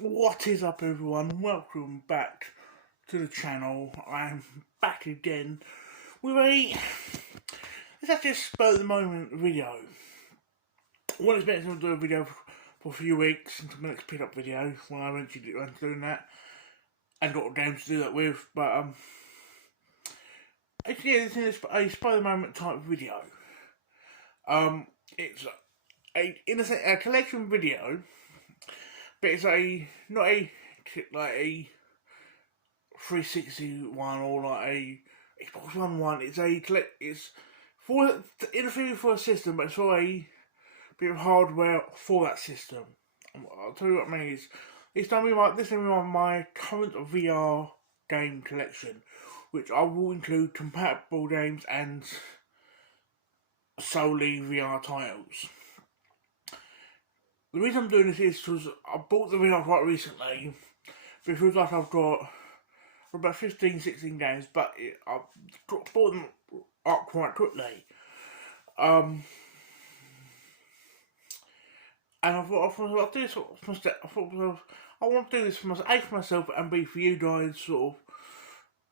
What is up, everyone? Welcome back to the channel. I'm back again with it's actually a spur of the moment video. I wasn't expecting to do a video for a few weeks until my next pick-up video when I eventually got to doing that and got games to do that with, but this is a spur of the moment type video. It's a collection video, but it's not a 360 one or like a Xbox One. It's for interfering for a system, but it's for a bit of hardware for that system. I'll tell you what I mean. It's done with my current VR game collection, which I will include compatible games and solely VR titles. The reason I'm doing this is because I bought the VR quite recently, because like I've got about 15, 16 games, but I bought them up quite quickly. And I thought I'll do this for myself. I want to do this for myself, A, for myself, and B, for you guys, sort of,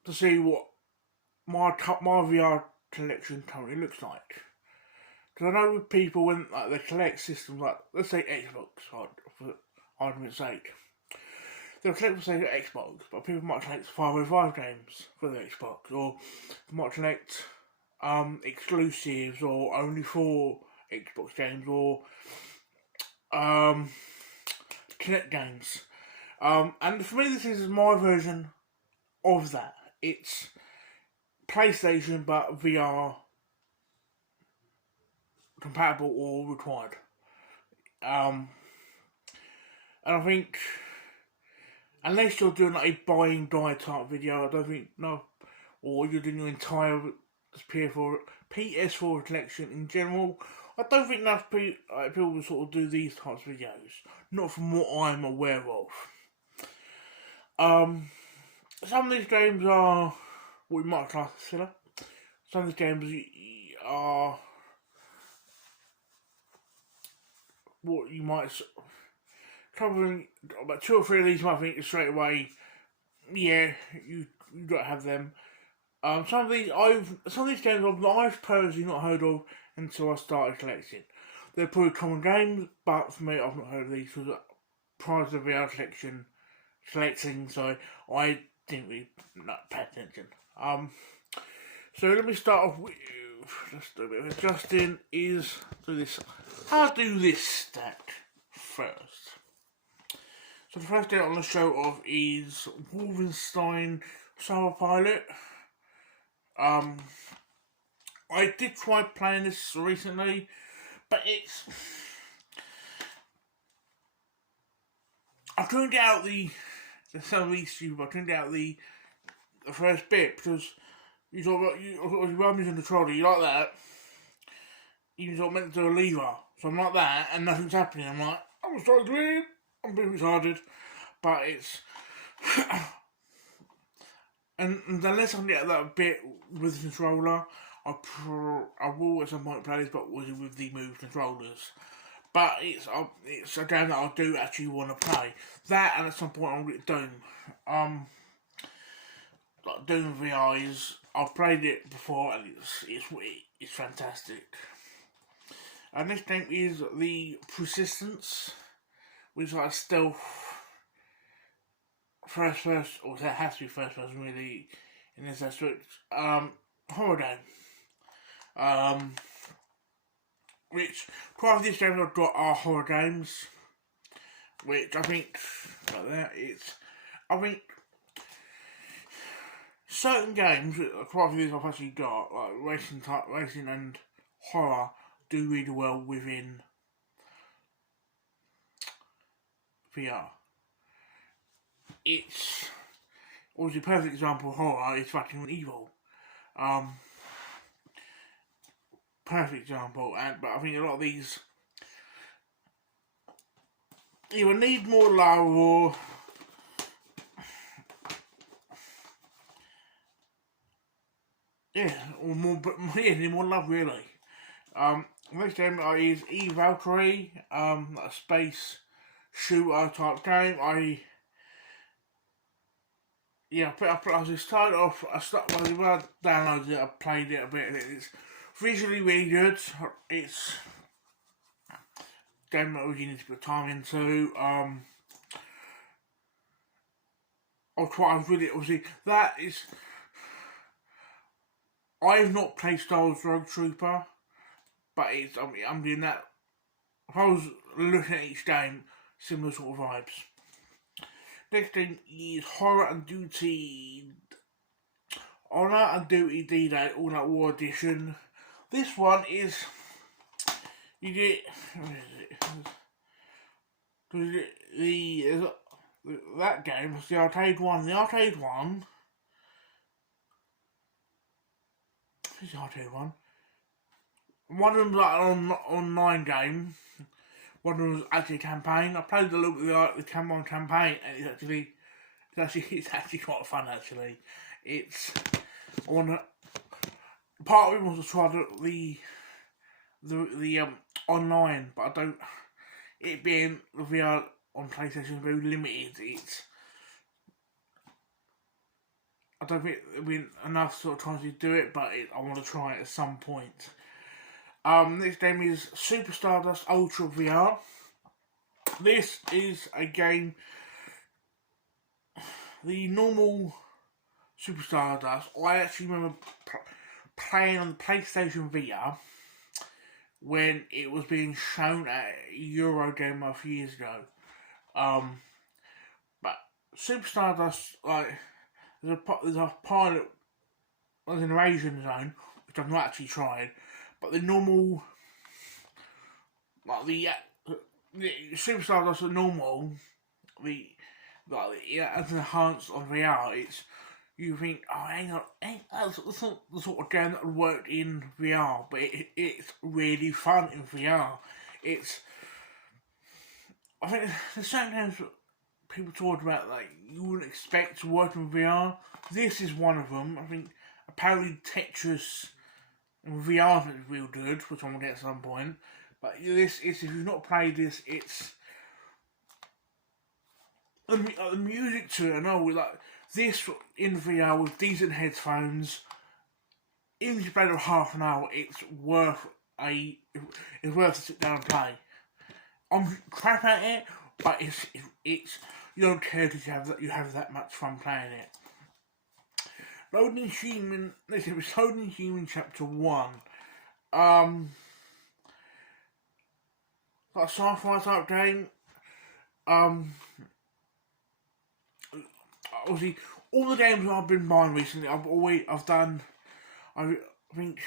to see what my VR collection currently looks like. Because I know with people, when they collect systems like, let's say Xbox, for argument's sake, they'll collect for say Xbox, but people might collect 505 games for the Xbox, or they might collect exclusives or only for Xbox games, or Kinect games. And for me, this is my version of that. It's PlayStation, but VR compatible or required. And I think, unless you're doing like a buy and die type video, I don't think, no, or you're doing your entire PS4 collection in general, I don't think enough people will sort of do these types of videos. Not from what I'm aware of. Some of these games are what we might class as filler. Some of these games are what you might covering about 2 or 3 of these. Might think straight away, yeah, you got to have them. Some of these games I've personally not heard of until I started collecting. They're probably common games, but for me, I've not heard of these because prior to the VR collecting, so I didn't really pay attention. So let me start off with, just do a bit of adjusting, I'll do this stack first. So the first game on the show off is Wolfenstein Summer Pilot. I did try playing this recently, but I turned out the YouTube. I turned out the first bit because you talk about you run using the trolley, you like that. You sort of meant to do a lever, so I'm like that, and nothing's happening. I'm like, I'm struggling. I'm being retarded, but it's and unless I can get that bit with the controller, I will at some point play this, but with the move controllers. But it's a game that I do actually want to play. That, and at some point I'll get Doom. Like Doom VR I've played it before, and it's fantastic. And this game is the Persistence, which is like a stealth first person, or it has to be first person really in this aspect, horror game. Which part of these games I've got are horror games, which I think certain games, quite a few of these I've actually got, like racing and horror, do really well within VR. It's obviously a perfect example of horror is fucking evil. Perfect example, but I think a lot of these either need more love or need more love really. Next game is E Valkyrie, a space shooter type game. I started off. When I downloaded it, I played it a bit. It's visually really good. It's a game that you need to put time into. I'll try and really obviously that is. I've not played Star Wars Rogue Trooper, but I'm doing that. If I was looking at each game, similar sort of vibes. Next game is Horror and Duty D-Day All Out War Edition. This one is you get that game was the arcade one. The arcade one is the arcade one. One of them's like an online game. One of them was actually a campaign. I played a little bit of the campaign, and it's actually quite fun. Actually, it's part of it was to try the online, but I don't. It being the VR on PlayStation is very limited. I don't think there'll be enough sort of times to do it, but I want to try it at some point. Next game is Super Stardust Ultra VR. This is a game. The normal Super Stardust, I actually remember playing on the PlayStation VR when it was being shown at Eurogamer a few years ago. But Super Stardust, like, there's a pilot, there's an Asian zone, which I've not actually tried, but the normal, like the Super Stardust, the normal, as enhanced on VR, you think, oh, hang on, that's not the sort of game that would work in VR, but it's really fun in VR. I think there's sometimes people talk about, like, you wouldn't expect to work in VR. This is one of them. I think apparently Tetris in VR is real good, which I'm going to get at some point. But this is, if you've not played this, it's the music to it. I know, like this in VR with decent headphones. Even if you play it for half an hour, it's worth to sit down and play. I'm crap at it, but it's you don't care because you have that much fun playing it. Loading Human Chapter 1. Got a sci-fi type game. Obviously, all the games I've been buying recently, I think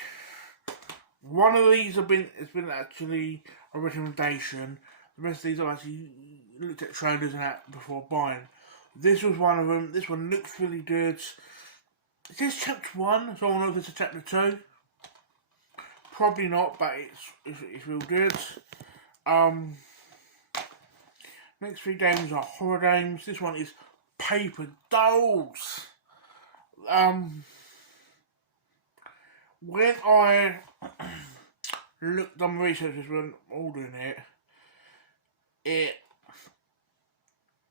one of these it's been actually a recommendation. The rest of these I've actually looked at trailers and that before buying. This was one of them. This one looks really good. Is this chapter 1? So I don't know if it's a chapter 2. Probably not, but it's real good. Next 3 games are horror games. This one is Paper Dolls. When I done research when ordering it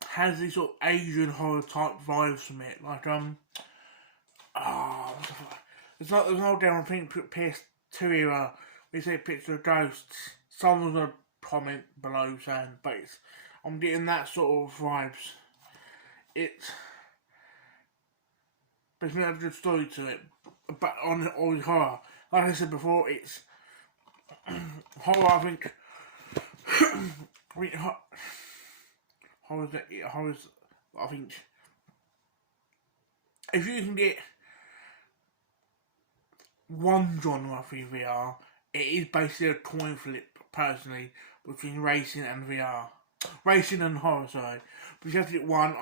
has these sort of Asian horror type vibes from it. Like there's an old game, I think PS2 era, we say picture of ghosts. Someone's gonna comment below saying, but I'm getting that sort of vibes. There's been a good story to it, but on horror. Like I said before, it's horror. I think horror's. I think if you can get one genre for VR, it is basically a coin flip. Personally, between racing and VR, racing and horror. Sorry, but if you have to get one,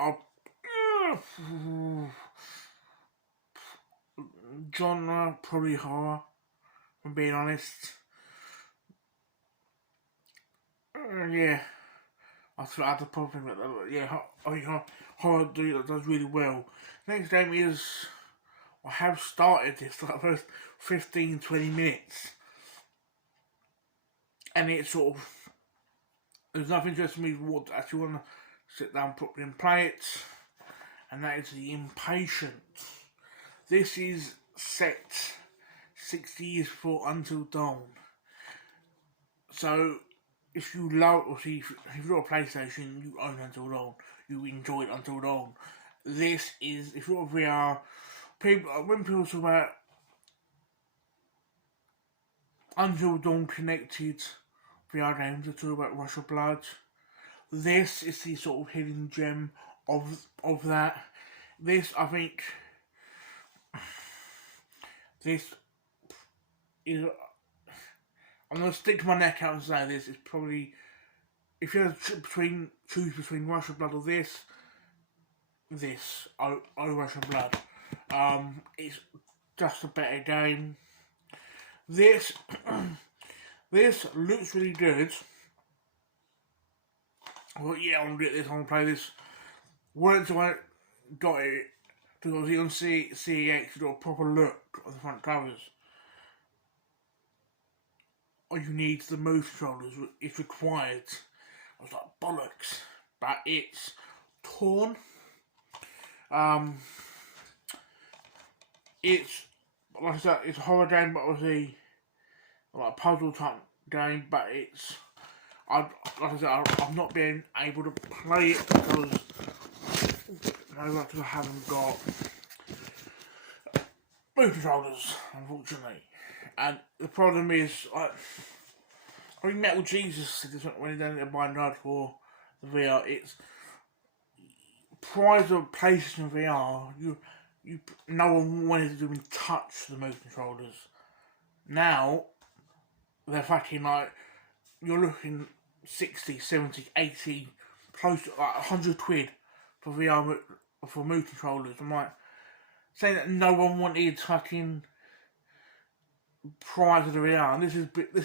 genre probably horror. If I'm being honest. Yeah, I had the problem with that. Yeah, I think horror does really well. Next game is, I have started this like first 15-20 minutes, and it's sort of there's nothing interesting me what actually want to sit down properly and play it, and that is The Impatient. This is set 60 years before Until Dawn. So, if you love, or if you've got a PlayStation, you own Until Dawn, you enjoyed Until Dawn. This is, if you're VR, when people talk about Until Dawn connected VR games, they talk about Rush of Blood. This is the sort of hidden gem of that. This, I think, this is. I'm gonna stick my neck out and say this is probably, if you had to choose between Rush of Blood or this, Rush of Blood. It's just a better game. This this looks really good. I thought, yeah, I'm gonna get this, I'm gonna play this. Once I got it, because I was on CEX, you got a proper look at the front covers. All you need the motion controllers, it's required. I was like, bollocks. But it's torn. It's, like I said, it's a horror game, but obviously like a puzzle type game, but it's, like I said, I've not been able to play it because I haven't got motion controllers, unfortunately. And the problem is, I think Metal Jesus said this when he done it by Nerd for the VR. It's prior to PlayStation VR, no one wanted to even touch the motion controllers. Now they're fucking like, you're looking 60, 70, 80, close to like 100 quid for VR for motion controllers. I'm like, saying that no one wanted fucking prior to the VR, and this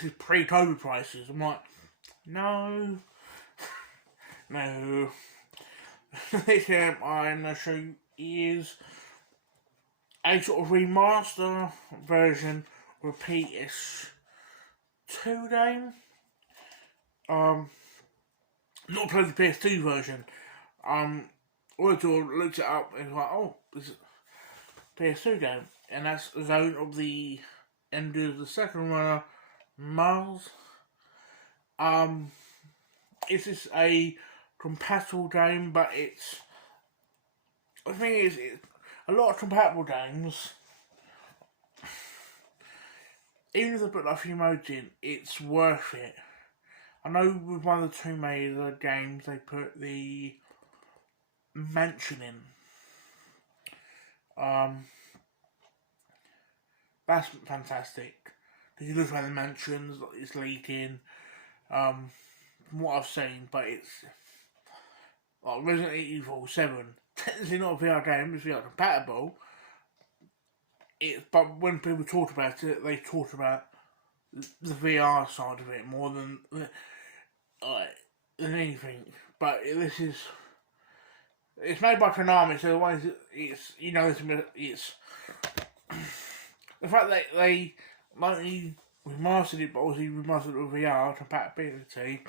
is pre-COVID prices. I'm like, no, no. This game I'm gonna show you is a sort of remaster version of a PS2 game. Not played the PS2 version. Auditor looked it up and was like, oh, this is a PS2 game, and that's Zone of the End of the Second Runner, Mars. It's just a compatible game, but the thing is, a lot of compatible games, even if they put a few modes in, it's worth it. I know with one of the Tomb Raider games, they put the mansion in. That's fantastic. Because you look at the mansions, it's leaking. From what I've seen, but it's like Resident Evil 7. Technically not a VR game, it's VR compatible. But when people talk about it, they talk about the VR side of it more than anything. But it's made by Konami, so it's the fact that they not only remastered it, but also remastered it with VR compatibility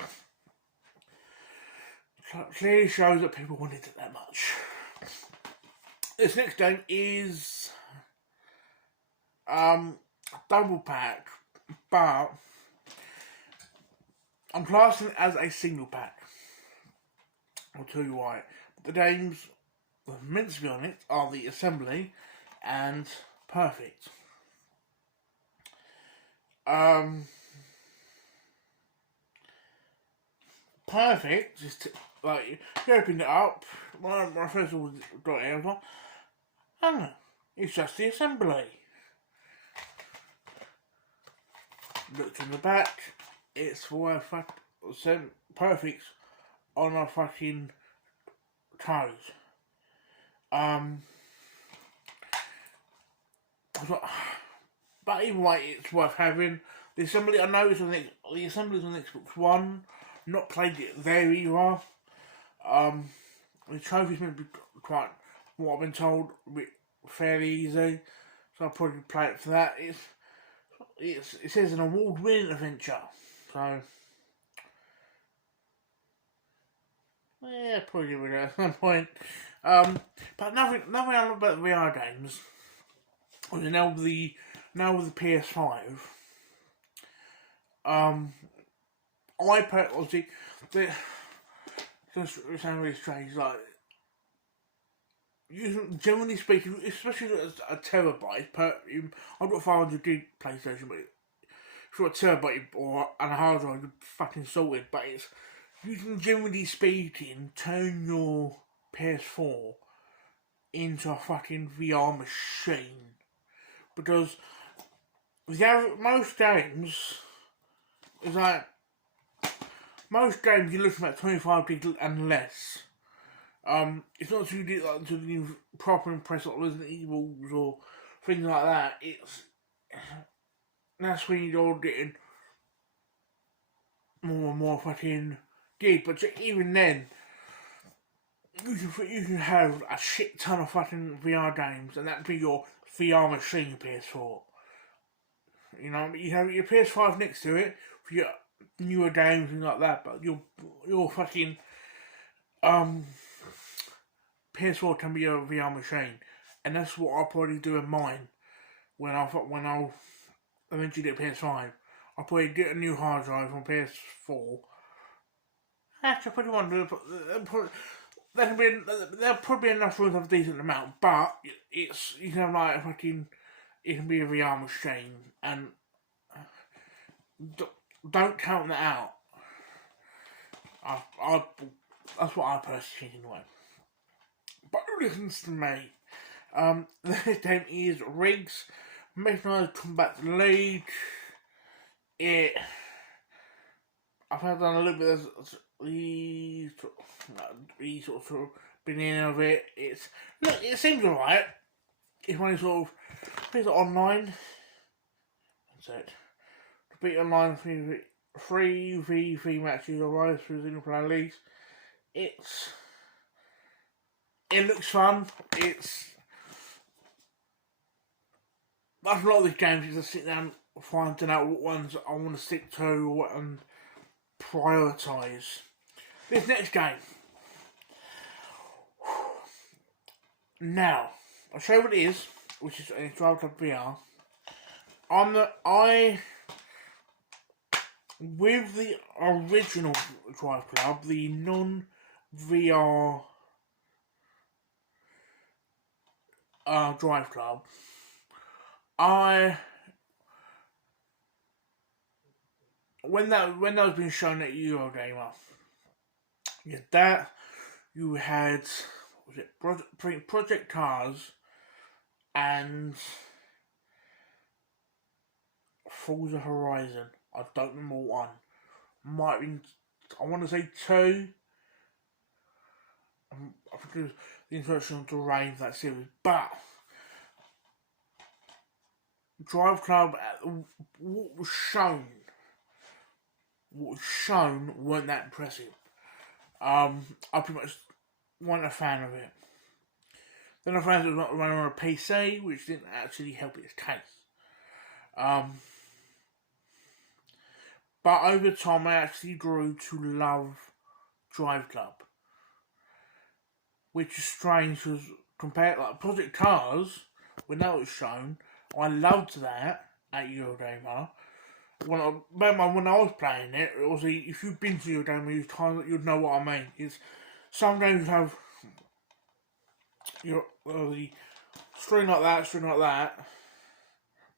clearly shows that people wanted it that much. This next game is double pack, but I'm classing it as a single pack. I'll tell you why. The games that are meant to be on it are the Assembly and Perfect. Perfect, just like, you open it up, my first of all got it, I was like, hang on, it's just the Assembly. Looked in the back, it's for Perfect on our fucking toes. But either way, it's worth having. The Assembly, I know the Assembly's on Xbox One. Not played it there either. The trophy's meant to be quite, what I've been told, fairly easy. So I'll probably play it for that. It says an award-winning adventure. So Yeah, probably with it at some point. But nothing I love about the VR games. Now with the PS5. I put obviously the just sound really strange. Like generally speaking, especially a terabyte I've got 500 gig PlayStation, but for a terabyte or and a hard drive, you're fucking sorted. But it's you can generally speaking turn your PS4 into a fucking VR machine because most games is like most games you're looking at 25 gig and less. It's not too deep like to the proper impress like Resident Evils or things like that. That's when you're getting more and more fucking gig. But even then, you can have a shit ton of fucking VR games, and that'd be your VR machine PS4. You know, you have your PS5 next to it for your newer games and like that, but your fucking PS4 can be a VR machine, and that's what I'll probably do in mine when I'll eventually get PS5. I'll probably get a new hard drive on PS4. Actually, I probably want to do it. There'll probably be enough room to have a decent amount, but you can have like fucking it can be a VR machine, and don't count that out. That's what I personally think anyway. But listen to me. The game is Rigs, Mechanized Combat League. I've done a little bit of the sort of beginning of it. It seems alright. It's one sort of it's online. That's it. To beat online 3v3 matches or rise through single player leagues. It looks fun. That's a lot of these games. You just sit down finding out what ones I want to stick to and prioritise. This next game. Now, I'll show you what it is, which is a Drive Club VR. With the original Drive Club, the non-VR Drive Club, when that was being shown at Eurogamer, you had was it Project Cars and Forza Horizon. I don't remember one. Might have been, I want to say 2. I think it was the introduction of the Rain of that series, but Drive Club, what was shown weren't that impressive. I pretty much wasn't a fan of it. Then I found it was running on a PC, which didn't actually help its case. But over time, I actually grew to love Drive Club, which is strange because compared like Project Cars, when that was shown, I loved that at Eurogamer. When I was playing it, obviously, if you've been to Eurogamer, you'd know what I mean. It's some games have the string like that,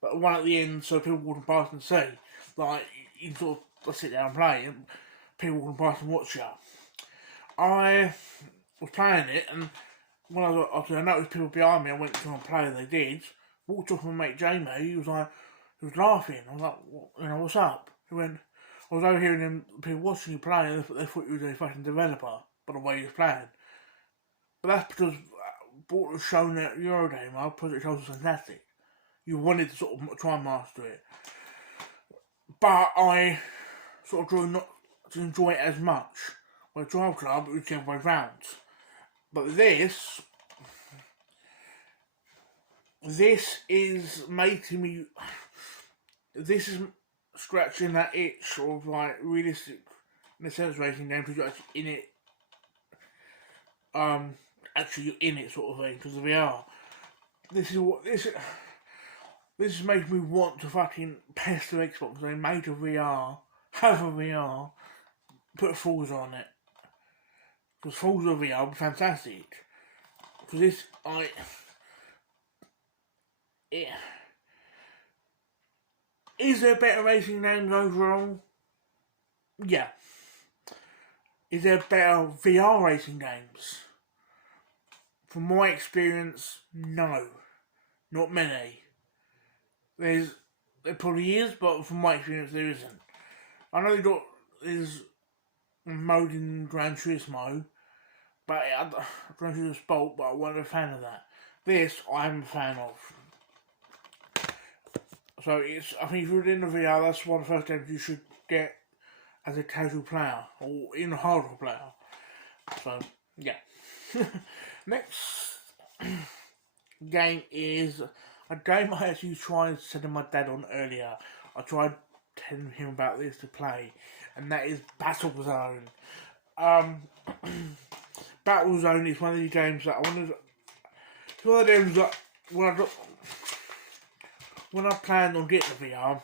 but one at the end so people wouldn't pass and see. Like you sort of sit down and play, and people wouldn't pass and watch you. I was playing it, and when I noticed people behind me, I went to try and play. They did. Walked up with my mate Jamie. He was laughing. I was like, what's up? He went, I was overhearing them people watching you play, and they thought you was a fucking developer by the way you was playing. But that's because what was shown at Eurogamer, Project Cars was fantastic. You wanted to sort of try and master it. But I sort of grew not to enjoy it as much. With Drive Club, it was the other way round. But this is making me. This is scratching that itch of like realistic in a sense racing game because you're actually in it actually you're in it sort of thing because of VR. This is what this is making me want to fucking pest the Xbox. They made a VR, have a VR, put Forza on it because Forza VR would be fantastic. Because this, it, is there better racing games overall? Yeah. Is there better VR racing games? From my experience, no. Not many. There probably is, but from my experience there isn't. I know there's mode in Gran Turismo, but Gran Turismo Sport, but I wasn't a fan of that. This, I'm a fan of. So I think if you're in the VR, that's one of the first games you should get as a casual player, or in a hardcore player. So, yeah. Next game is a game I actually tried sending my dad on earlier. I tried telling him about this to play, and that is Battlezone. Battlezone is one of the games that I wanted. It's one of the games that when I planned on getting the VR,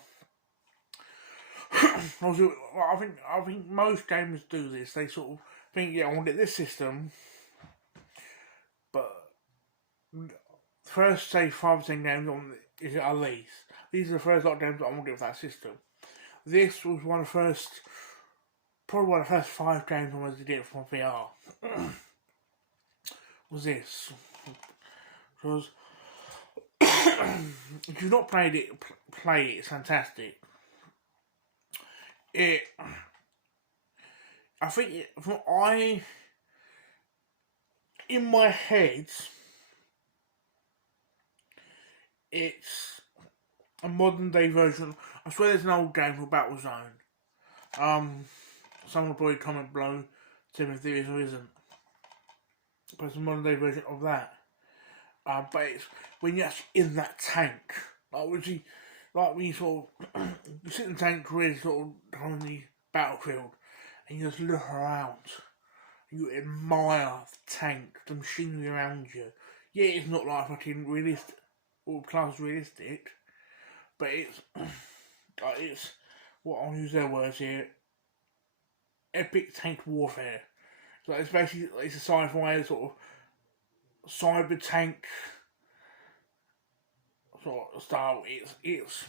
I think most gamers do this. They sort of think, yeah, I want to get this system, but first, say 5-10 games is at least. These are the first lot of games that I want to get with that system. This was probably one of the first 5 games I wanted to get from VR. Was this. Because if you've not played it, play it. It's fantastic. I think in my head, it's a modern day version. I swear there's an old game called Battlezone. Someone will probably comment below, tell me if there is or isn't. But it's a modern day version of that. But it's when you're actually in that tank, like when you sort of you sit in the tank ready sort of on the battlefield, and you just look around, and you admire the tank, the machinery around you. Yeah, it's not like fucking realistic or class realistic, but it's what I'll use their words here. Epic tank warfare. So it's basically a sci-fi sort of cyber tank sort of style. It's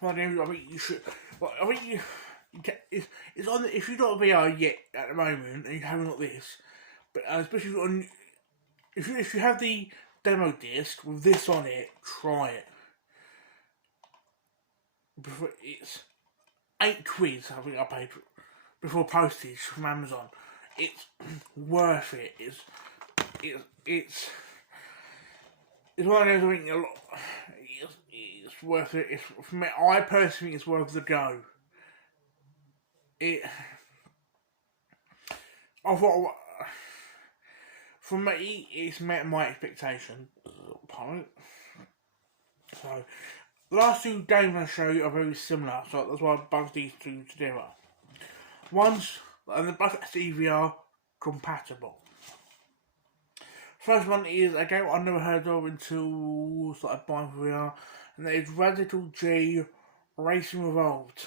one of them I think you should. Well, I think you it's on. If you've got a VR yet at the moment and you haven't got this, but especially if you have the demo disc with this on it, try it. It's £8 I think I paid before postage from Amazon. It's worth it. It's one of those I think a lot. It's worth it. It's for me. I personally think it's worth the go. I thought for me it's met my expectation. Pardon. So the last 2 games I show you are very similar, so that's why I bunched these 2 together. And they're both PSVR compatible. First one is a game I never heard of until I started buying for VR, and that is Radical G Racing Revolved.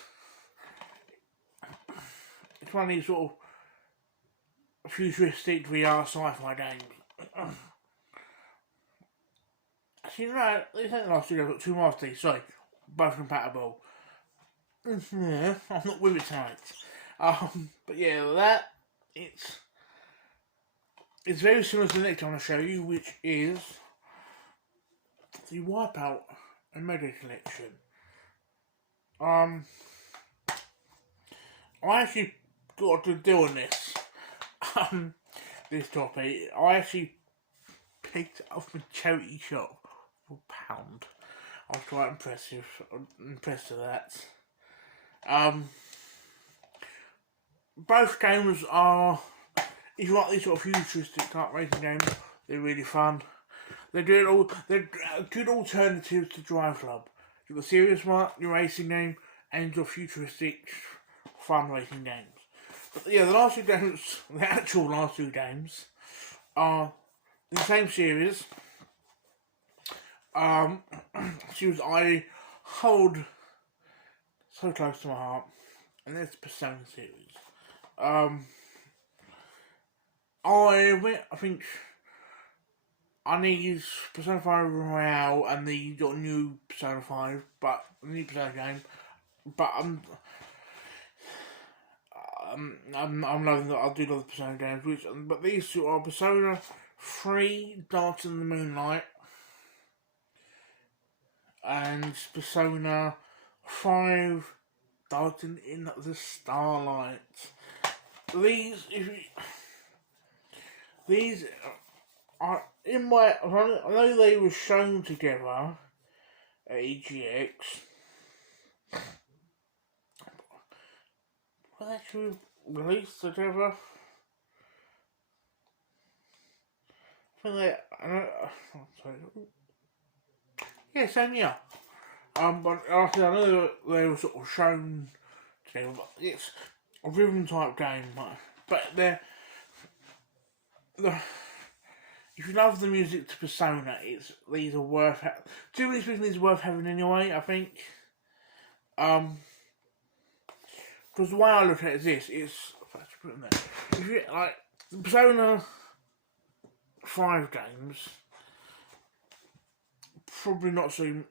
It's one of these sort of futuristic VR sci-fi games. Actually, no, this ain't the last 2 games, I've got 2 more after these, sorry. Both compatible. Yeah, I'm not with it tonight. But yeah, it's very similar to the next one I'll show you, which is the Wipeout and Mega Collection. I actually got to do on this. This topic. I actually picked it up from a charity shop for £1. I was quite impressed with that. Both games are, if you like these sort of futuristic type racing games, they're really fun. They're good alternatives to Drive Club. You've got serious one, your racing game, and your futuristic fun racing games. But yeah, the last two games, the actual last two games, are the same series. Series I hold so close to my heart, and that's the Persona series. I think I need Persona 5 Royale and the new Persona 5, but the new Persona game. But I'm loving that. I do love the Persona games, but these two are Persona 3 Dance in the Moonlight and Persona 5 Dancing in the Starlight. These are in my. I know they were shown together at EGX. Were they actually released together? I think they. Sorry. Yeah, same year. But I know they were sort of shown together, but it's a rhythm type game. But if you love the music to Persona, these are worth. Generally speaking, these are worth having anyway. I think. Because the way I look at it is this: if you like the Persona 5 games, probably not so.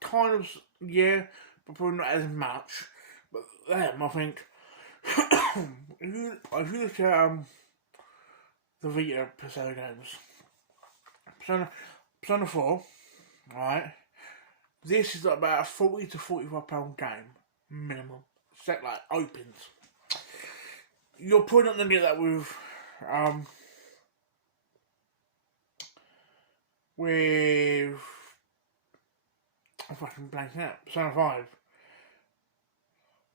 Kind of, yeah, but probably not as much. But them, I think, if you look at the Vita Persona games, Persona 4, right, this is about a £40 to £45 game, minimum. Set like opens. You're probably not going to get that with I'm fucking blanking out. Persona 5.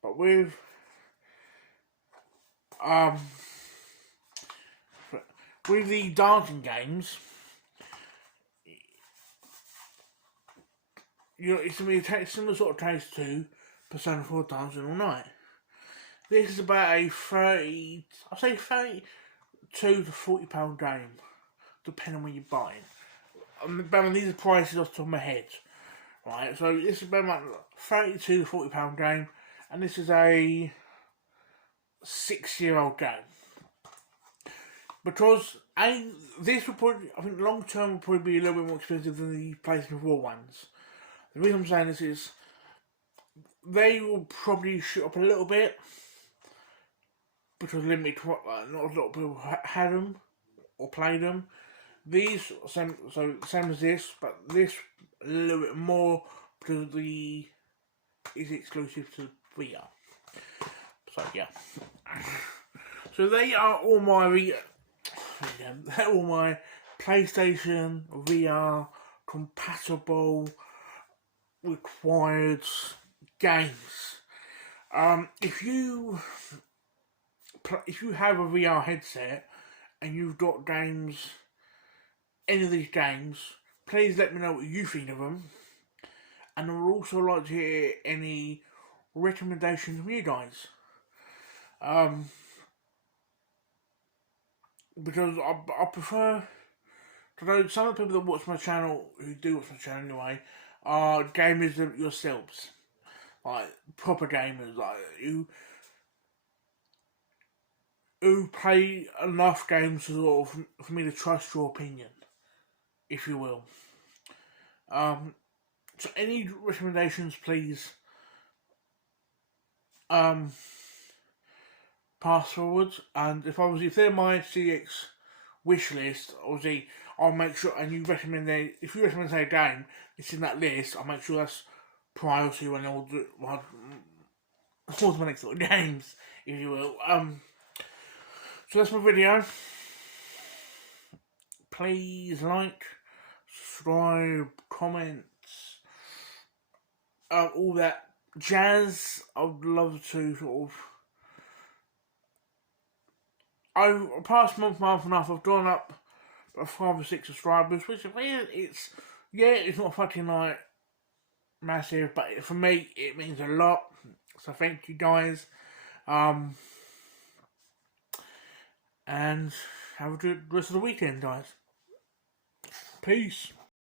But with the dancing games, it's going to be a similar sort of taste to Persona 4 Dancing All Night. This is about a 32 to £40 game, depending on when you're buying. These are prices off the top of my head. Right, so this is about like £32 to £40 game, and this is a 6-year-old game. Because this will probably, I think long term will probably be a little bit more expensive than the PlayStation 4 ones. The reason I'm saying this is they will probably shoot up a little bit because limited, not a lot of people had them or played them. These same as this, but this a little bit more because is exclusive to VR. So yeah. So they are all my they're all my PlayStation VR compatible required games. If you have a VR headset and you've got games, any of these games, please let me know what you think of them. And I would also like to hear any recommendations from you guys. Because I prefer to know some of the people that watch my channel, who do watch my channel anyway, are gamers yourselves. Like proper gamers, like who play enough games to sort of, for me to trust your opinion, if you will. So any recommendations, please pass forward. And if they're my CX wish list, obviously I'll make sure. And if you recommend a game, it's in that list. I'll make sure that's priority when I'll do towards my next little games, if you will. So that's my video. Please like, subscribe, comment, all that jazz. I'd love to sort of. Over the past month and a half, I've gone up 5 or 6 subscribers, which it's not fucking like massive, but for me it means a lot. So thank you guys. and have a good rest of the weekend, guys. Peace.